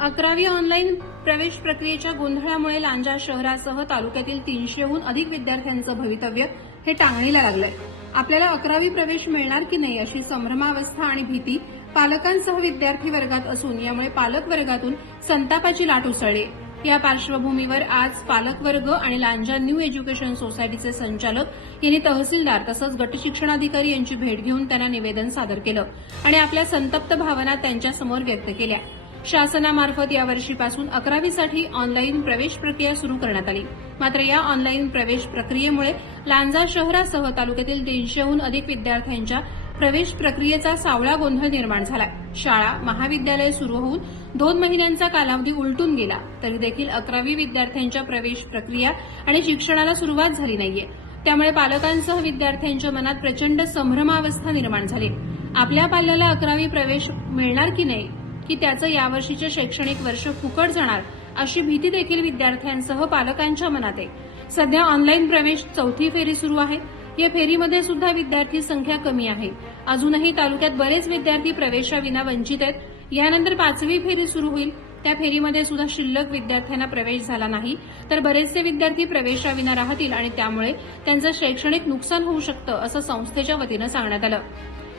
अकरावी ऑनलाईन प्रवेश प्रक्रियेच्या गोंधळामुळे लांजा शहरासह तालुक्यातील तीनशेहून अधिक विद्यार्थ्यांचं भवितव्य हे टांगणीला लागलंय. आपल्याला अकरावी प्रवेश मिळणार की नाही अशी संभ्रमावस्था आणि भीती पालकांसह विद्यार्थी वर्गात असून यामुळे पालक वर्गातून संतापाची लाट उसळली. या पार्श्वभूमीवर आज पालकवर्ग आणि लांजा न्यू एज्युकेशन सोसायटीचे संचालक यांनी तहसीलदार तसंच गटशिक्षणाधिकारी यांची भेट घेऊन त्यांना निवेदन सादर केलं आणि आपल्या संतप्त भावना त्यांच्यासमोर व्यक्त केल्या. शासनामार्फत यावर्षीपासून अकरावीसाठी ऑनलाईन प्रवेश प्रक्रिया सुरू करण्यात आली. मात्र या ऑनलाईन प्रवेश प्रक्रियेमुळे लांजा शहरासह तालुक्यातील तीनशेहून अधिक विद्यार्थ्यांच्या प्रवेश प्रक्रियेचा सावळा गोंधळ निर्माण झाला शाळा महाविद्यालय सुरू होऊन दोन महिन्यांचा कालावधी उलटून गेला तरी देखील अकरावी विद्यार्थ्यांच्या प्रवेश प्रक्रिया आणि शिक्षणाला सुरुवात झाली नाहीये. त्यामुळे पालकांसह विद्यार्थ्यांच्या मनात प्रचंड संभ्रमावस्था निर्माण झाली. आपल्या पाल्याला अकरावी प्रवेश मिळणार की नाही? की त्याचं यावर्षीचे शैक्षणिक वर्ष फुकट जाणार अशी भीती देखील विद्यार्थ्यांसह पालकांच्या मनात आहे. सध्या ऑनलाईन प्रवेश चौथी फेरी सुरू आहे. या फेरीमध्ये सुद्धा विद्यार्थी संख्या कमी आहे. अजूनही तालुक्यात बरेच विद्यार्थी प्रवेशाविना वंचित आहेत. यानंतर पाचवी फेरी सुरू होईल. त्या फेरीमध्ये सुद्धा शिल्लक विद्यार्थ्यांना प्रवेश झाला नाही तर बरेचसे विद्यार्थी प्रवेशाविना राहतील आणि त्यामुळे त्यांचं शैक्षणिक नुकसान होऊ शकतं असं संस्थेच्या वतीनं सांगण्यात आलं.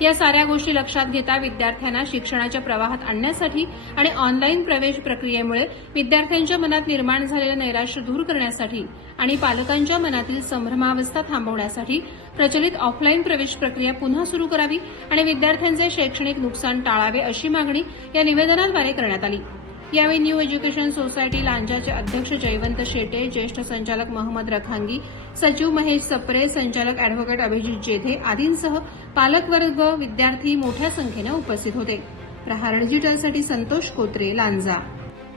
या साऱ्या गोष्टी लक्षात घेता विद्यार्थ्यांना शिक्षणाच्या प्रवाहात आणण्यासाठी आणि ऑनलाईन प्रवेश प्रक्रियेमुळे विद्यार्थ्यांच्या मनात निर्माण झालेलं नैराश्य दूर करण्यासाठी आणि पालकांच्या मनातील संभ्रमावस्था थांबवण्यासाठी प्रचलित ऑफलाईन प्रवेश प्रक्रिया पुन्हा सुरू करावी आणि विद्यार्थ्यांचे शैक्षणिक नुकसान टाळावे अशी मागणी या निवेदनाद्वारे करण्यात आली. यावेळी न्यू एज्युकेशन सोसायटी लांजाचे अध्यक्ष जयवंत शेटे ज्येष्ठ संचालक मोहम्मद रखांगी सचिव महेश सप्रे संचालक अॅडव्होकेट अभिजित जेधे आदींसह पालकवर्ग विद्यार्थी मोठ्या संख्येनं उपस्थित होते. प्रहार डिजिटलसाठी संतोष कोत्रे लांजा.